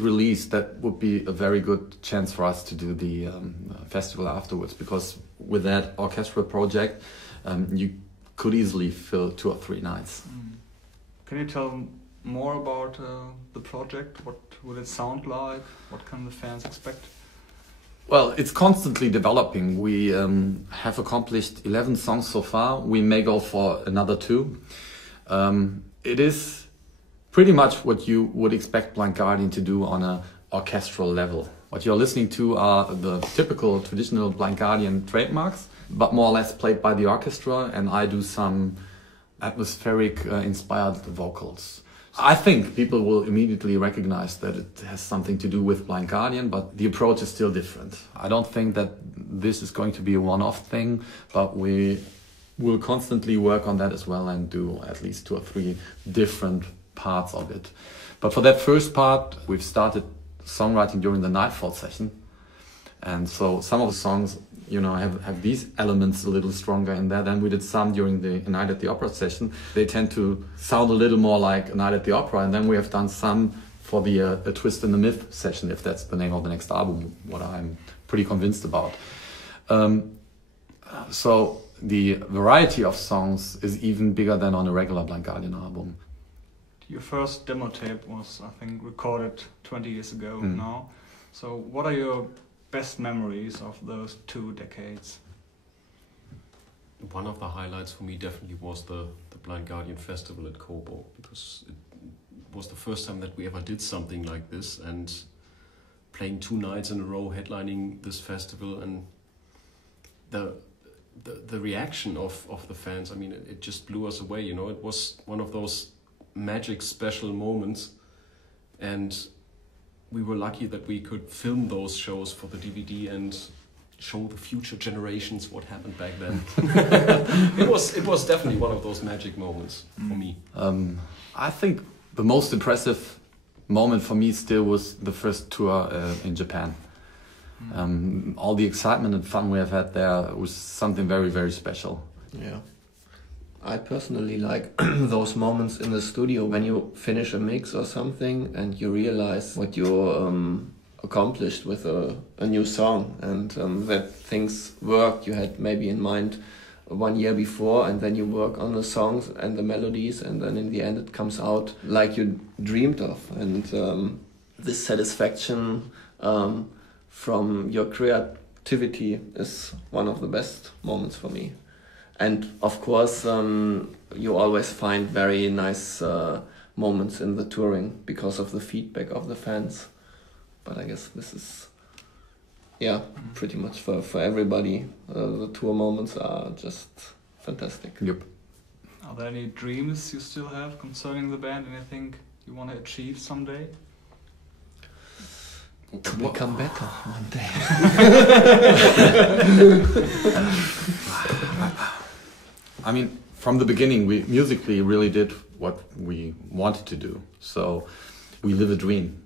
is released, that would be a very good chance for us to do the festival afterwards, because with that orchestral project, you could easily fill 2 or 3 nights. Can you tell more about the project? What will it sound like? What can the fans expect? Well, it's constantly developing. We have accomplished 11 songs so far. We may go for another 2. It is pretty much what you would expect Blind Guardian to do on an orchestral level. What you're listening to are the typical traditional Blind Guardian trademarks, but more or less played by the orchestra, and I do some atmospheric inspired vocals. I think people will immediately recognize that it has something to do with Blind Guardian, but the approach is still different. I don't think that this is going to be a one-off thing, but we will constantly work on that as well and do at least 2 or 3 different parts of it. But for that first part, we've started songwriting during the Nightfall session. And so some of the songs, you know, have these elements a little stronger in there. Then we did some during the Night at the Opera session. They tend to sound a little more like A Night at the Opera. And then we have done some for the A Twist in the Myth session, if that's the name of the next album, what I'm pretty convinced about. So the variety of songs is even bigger than on a regular Blind Guardian album. Your first demo tape was, I think, recorded 20 years ago now. So what are your best memories of those 2 decades? One of the highlights for me definitely was the Blind Guardian Festival at Coburg, because it was the first time that we ever did something like this, and playing 2 nights in a row, headlining this festival, and the reaction of the fans, I mean, it just blew us away, you know. It was one of those magic special moments, and we were lucky that we could film those shows for the DVD and show the future generations what happened back then. It was definitely one of those magic moments for me. I think the most impressive moment for me still was the first tour in Japan. All the excitement and fun we have had there was something very, very special. Yeah. I personally like those moments in the studio when you finish a mix or something and you realize what you accomplished with a new song, and that things work you had maybe in mind 1 year before, and then you work on the songs and the melodies, and then in the end it comes out like you dreamed of. And this satisfaction from your creativity is one of the best moments for me. And of course, you always find very nice moments in the touring because of the feedback of the fans. But I guess this is, yeah, pretty much for everybody. The tour moments are just fantastic. Yep. Are there any dreams you still have concerning the band? Anything you want to achieve someday? To become better one day. I mean, from the beginning, we musically really did what we wanted to do. So we live a dream.